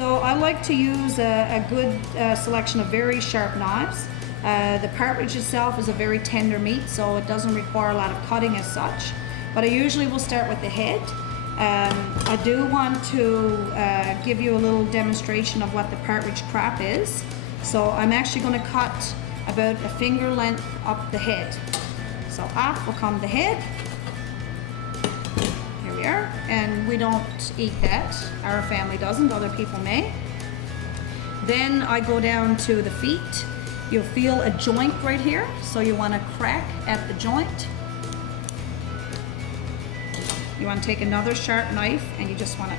So I like to use a good selection of very sharp knives. The partridge itself is a very tender meat, so it doesn't require a lot of cutting as such. But I usually will start with the head. I do want to give you a little demonstration of what the partridge crap is. So I'm actually going to cut about a finger length up the head. So off will come the head. Here we are. And we don't eat that. Our family doesn't, other people may. Then I go down to the feet. You'll feel a joint right here, so you want to crack at the joint. You want to take another sharp knife and you just want to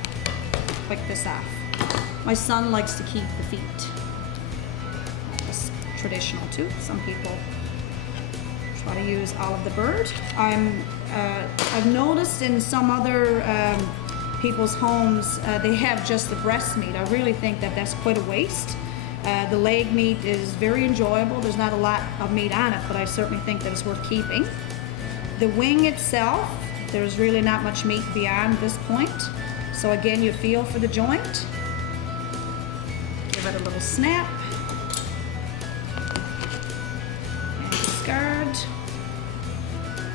click this off. My son likes to keep the feet. That's traditional too. Some people try to use all of the bird. I've noticed in some other people's homes they have just the breast meat. I really think that that's quite a waste. The leg meat is very enjoyable. There's not a lot of meat on it, but I certainly think that it's worth keeping. The wing itself, there's really not much meat beyond this point. So again, you feel for the joint. Give it a little snap. And discard.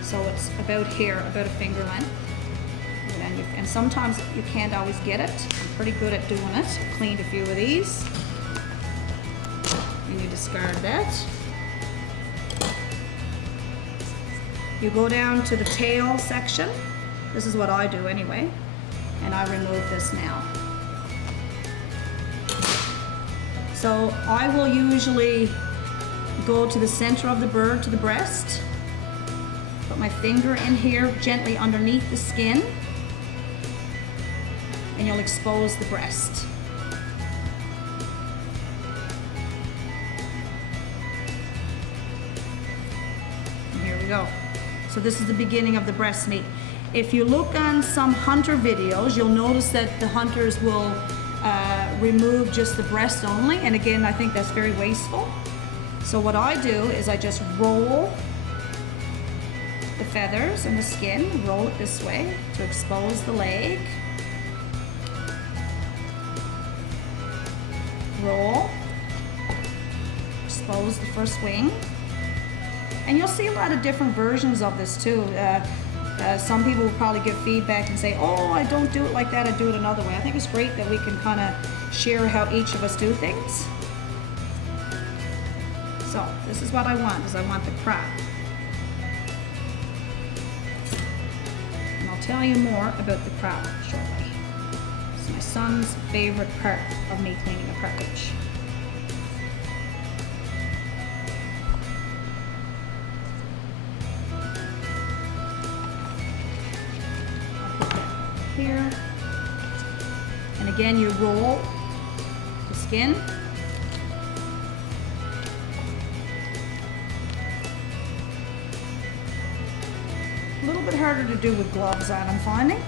So it's about here, about a finger length. And sometimes you can't always get it. I'm pretty good at doing it. I cleaned a few of these. And you discard that. You go down to the tail section. This is what I do anyway. And I remove this now. So I will usually go to the center of the bird, to the breast. Put my finger in here gently underneath the skin. And you'll expose the breast. And here we go. So this is the beginning of the breast meat. If you look on some hunter videos, you'll notice that the hunters will remove just the breast only. And again, I think that's very wasteful. So what I do is I just roll the feathers and the skin, roll it this way to expose the leg. Roll, expose the first wing. And you'll see a lot of different versions of this too. Some people will probably give feedback and say, oh, I don't do it like that, I do it another way. I think it's great that we can kind of share how each of us do things. So this is what I want, is I want the crop. And I'll tell you more about the crop shortly. It's my son's favorite part of me cleaning a partridge. Here, and again you roll the skin. A little bit harder to do with gloves on, I'm finding.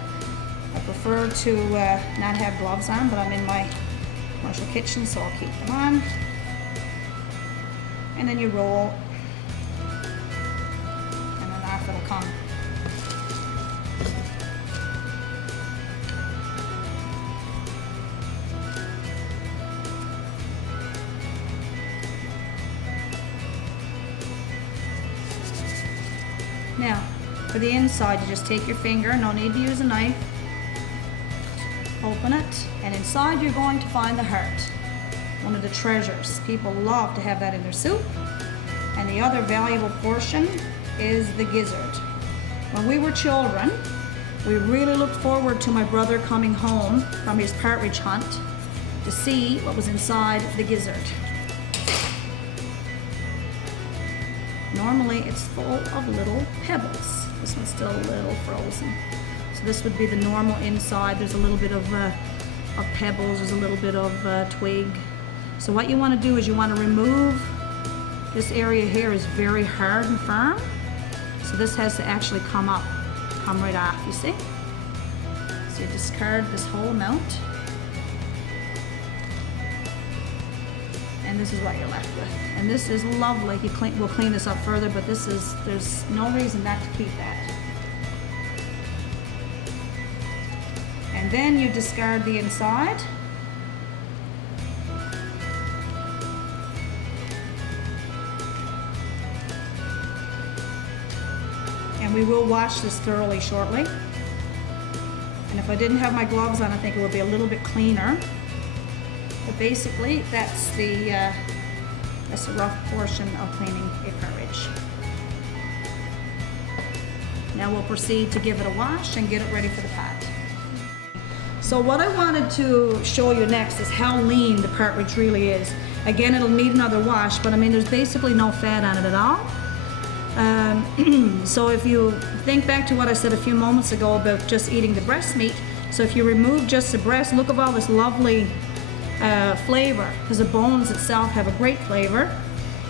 I prefer to not have gloves on, but I'm in my commercial kitchen, so I'll keep them on. And then you roll, and then off it'll come. Now, for the inside, you just take your finger, no need to use a knife, open it, and inside you're going to find the heart, one of the treasures. People love to have that in their soup. And the other valuable portion is the gizzard. When we were children, we really looked forward to my brother coming home from his partridge hunt to see what was inside the gizzard. Normally it's full of little pebbles. This one's still a little frozen. So this would be the normal inside. There's a little bit of pebbles, there's a little bit of twig. So what you want to do is you want to remove, this area here is very hard and firm. So this has to actually come right off, you see? So you discard this whole amount. And this is what you're left with. And this is lovely. We'll clean this up further, but there's no reason not to keep that. And then you discard the inside. And we will wash this thoroughly shortly. And if I didn't have my gloves on, I think it would be a little bit cleaner. But basically, that's the rough portion of cleaning a Partridge. Now we'll proceed to give it a wash and get it ready for the pot. So what I wanted to show you next is how lean the Partridge really is. Again, it'll need another wash, but I mean, there's basically no fat on it at all. So if you think back to what I said a few moments ago about just eating the breast meat, so if you remove just the breast, look at all this lovely flavor, because the bones itself have a great flavor.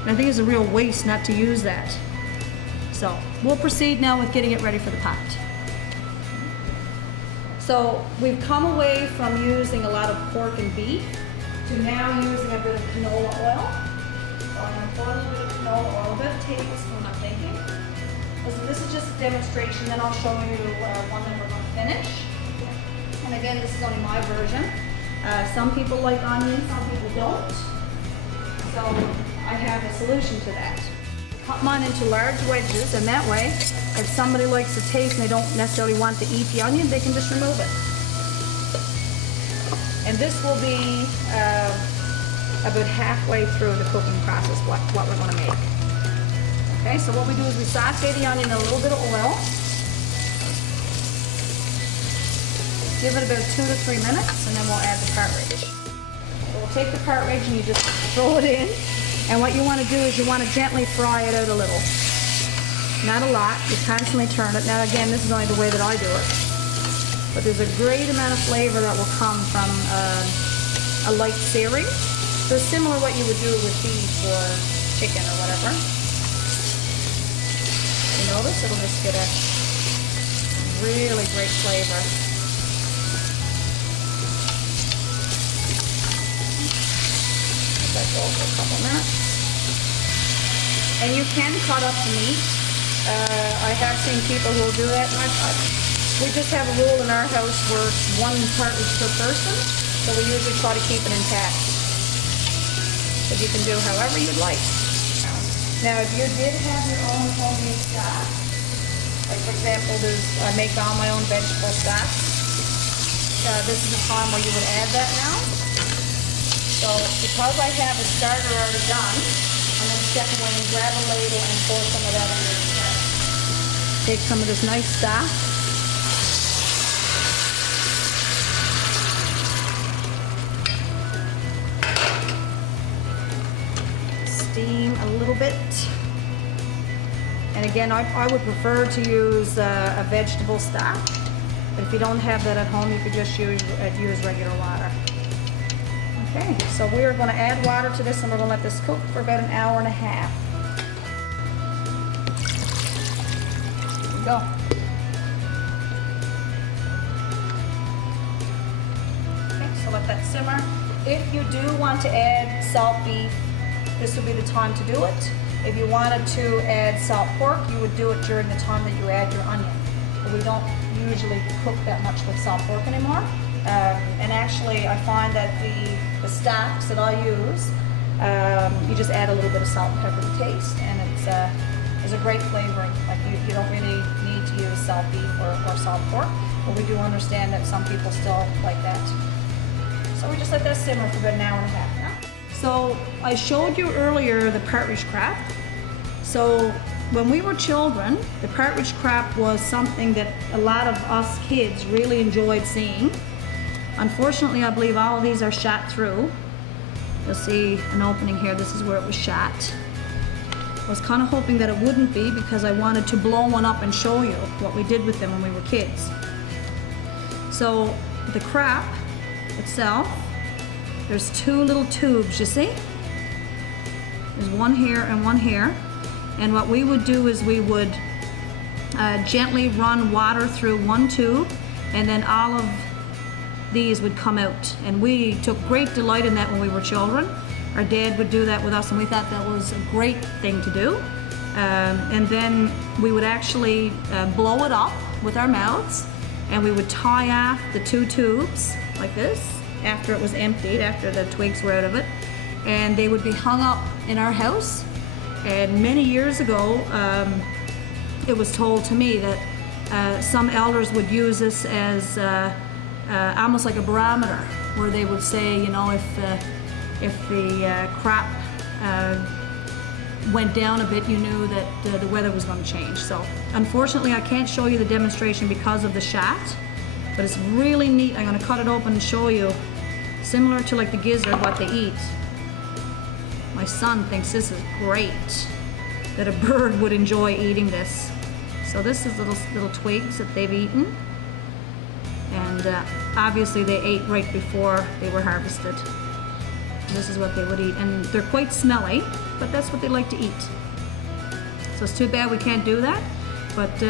And I think it's a real waste not to use that. So we'll proceed now with getting it ready for the pot. So we've come away from using a lot of pork and beef to now using a bit of canola oil. So I'm going to pour a little bit of canola oil, about a tablespoon I'm thinking. So this is just a demonstration, then I'll show you one that we're going to finish. And again, this is only my version. Some people like onions, some people don't. So I have a solution to that. Cut mine into large wedges, and that way, if somebody likes the taste and they don't necessarily want to eat the onion, they can just remove it. And this will be about halfway through the cooking process, what we're going to make. Okay, so what we do is we saute the onion in a little bit of oil. Give it about 2 to 3 minutes, and then we'll add the Partridge. So we'll take the Partridge and you just throw it in. And what you want to do is you want to gently fry it out a little. Not a lot, you constantly turn it. Now again, this is only the way that I do it. But there's a great amount of flavor that will come from a light searing. So similar to what you would do with beef or chicken or whatever. You notice it'll just get a really great flavor. Let that go for a couple minutes. And you can cut up the meat. I have seen people who will do that. We just have a rule in our house where it's 1 Partridge per person, so we usually try to keep it intact. But you can do however you'd like. Now, if you did have your own homemade stock, like for example, I make all my own vegetable stock. This is the time where you would add that now. So because I have a starter already done, I'm going to step away and grab a ladle and pour some of that under the starter. Take some of this nice stock. Steam a little bit. And again, I would prefer to use a vegetable stock. But if you don't have that at home, you could just use regular water. Okay, so we are going to add water to this and we're going to let this cook for about 1.5 hours. There we go. Okay, so let that simmer. If you do want to add salt beef, this would be the time to do it. If you wanted to add salt pork, you would do it during the time that you add your onion. But we don't usually cook that much with salt pork anymore. And actually, I find that the stocks that I use, you just add a little bit of salt and pepper to taste, and it's a great flavoring. Like you don't really need to use salt beef or salt pork, but we do understand that some people still like that. So we just let that simmer for about 1.5 hours now. So I showed you earlier the Partridge crap. So when we were children, the Partridge crap was something that a lot of us kids really enjoyed seeing. Unfortunately, I believe all of these are shot through. You'll see an opening here. This is where it was shot. I was kind of hoping that it wouldn't be because I wanted to blow one up and show you what we did with them when we were kids. So the crap itself, there's 2 little tubes, you see? There's one here and one here. And what we would do is we would gently run water through one tube, and then all of these would come out. And we took great delight in that when we were children. Our dad would do that with us, and we thought that was a great thing to do. And then we would actually blow it up with our mouths, and we would tie off the 2 tubes like this after it was emptied, after the twigs were out of it. And they would be hung up in our house. And many years ago, it was told to me that some elders would use this as almost like a barometer, where they would say, you know, if the crop went down a bit, you knew that the weather was going to change. So unfortunately I can't show you the demonstration because of the shaft, but it's really neat. I'm going to cut it open and show you, similar to like the gizzard, what they eat. My son thinks this is great, that a bird would enjoy eating this. So this is little twigs that they've eaten, and obviously they ate right before they were harvested. This is what they would eat, and they're quite smelly, but that's what they like to eat. So it's too bad we can't do that, but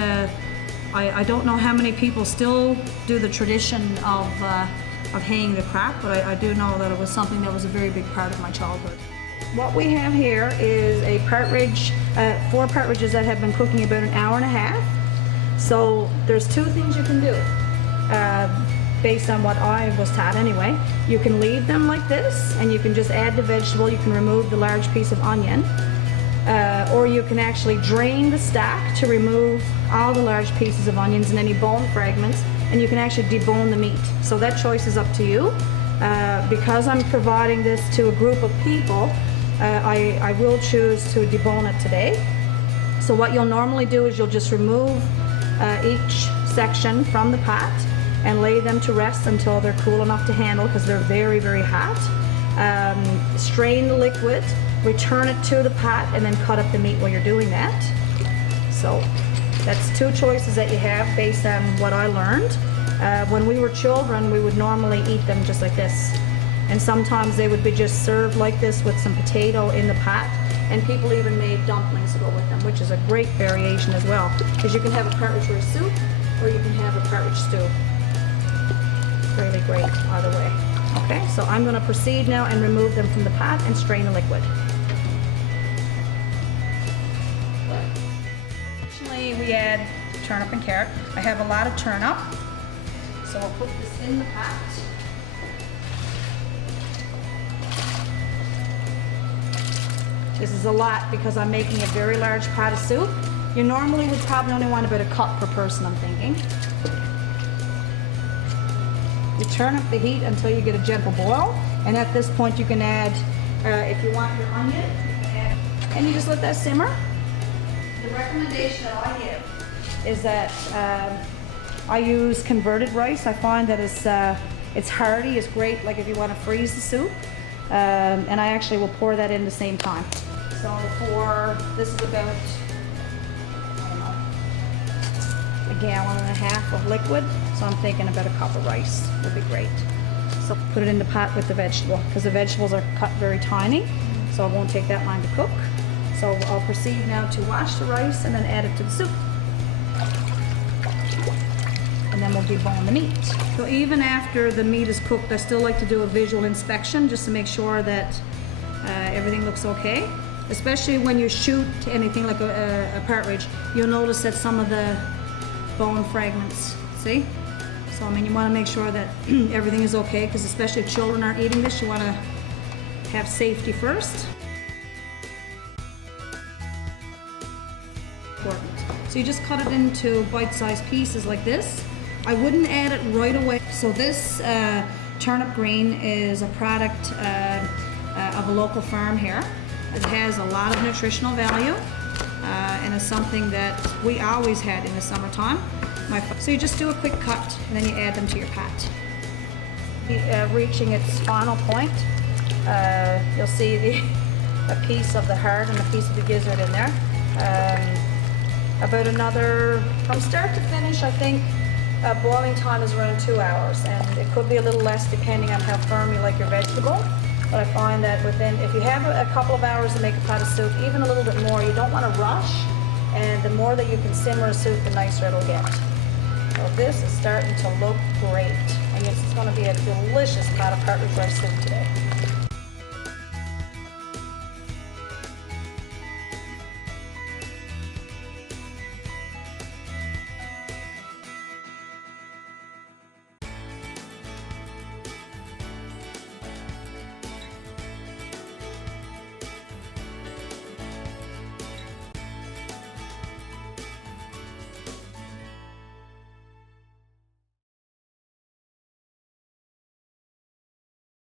I don't know how many people still do the tradition of haying the crop, but I do know that it was something that was a very big part of my childhood. What we have here is a partridge, 4 partridges that have been cooking about an hour and a half. So there's 2 things you can do, based on what I was taught anyway. You can leave them like this, and you can just add the vegetable. You can remove the large piece of onion, or you can actually drain the stock to remove all the large pieces of onions and any bone fragments, and you can actually debone the meat. So that choice is up to you. Because I'm providing this to a group of people, I will choose to debone it today. So what you'll normally do is you'll just remove each section from the pot and lay them to rest until they're cool enough to handle, because they're very, very hot. Strain the liquid, return it to the pot, and then cut up the meat while you're doing that. So that's 2 choices that you have based on what I learned. When we were children, we would normally eat them just like this. And sometimes they would be just served like this with some potato in the pot. And people even made dumplings to go with them, which is a great variation as well. Because you can have a partridge roast soup, or you can have a partridge stew. Really great either way. Okay, so I'm going to proceed now and remove them from the pot and strain the liquid. Additionally, we add turnip and carrot. I have a lot of turnip, so I'll put this in the pot. This is a lot because I'm making a very large pot of soup. You normally would probably only want about a cup per person, I'm thinking. You turn up the heat until you get a gentle boil, and at this point you can add, if you want your onion, you can add, and you just let that simmer. The recommendation that I give is that I use converted rice. I find that it's hearty, it's great, like if you want to freeze the soup, and I actually will pour that in the same time. So this is about, I don't know, 1.5 gallons of liquid, so I'm thinking about a cup of rice would be great. So put it in the pot with the vegetable, because the vegetables are cut very tiny, so it won't take that long to cook. So I'll proceed now to wash the rice and then add it to the soup. And then we'll debone the meat. So even after the meat is cooked, I still like to do a visual inspection just to make sure that everything looks okay. Especially when you shoot anything like a partridge, you'll notice that some of the bone fragments, see? So I mean, you want to make sure that everything is okay, because especially if children are eating this, you want to have safety first. Important. So you just cut it into bite-sized pieces like this. I wouldn't add it right away. So this turnip green is a product of a local farm here. It has a lot of nutritional value, and is something that we always had in the summertime. So you just do a quick cut, and then you add them to your pot. Reaching its final point, you'll see a piece of the heart and a piece of the gizzard in there. About another, from start to finish, I think boiling time is around 2 hours, and it could be a little less depending on how firm you like your vegetable. But I find that if you have a couple of hours to make a pot of soup, even a little bit more, you don't want to rush, and the more that you can simmer a soup, the nicer it'll get. So this is starting to look great, and it's going to be a delicious pot of partridge rice soup today.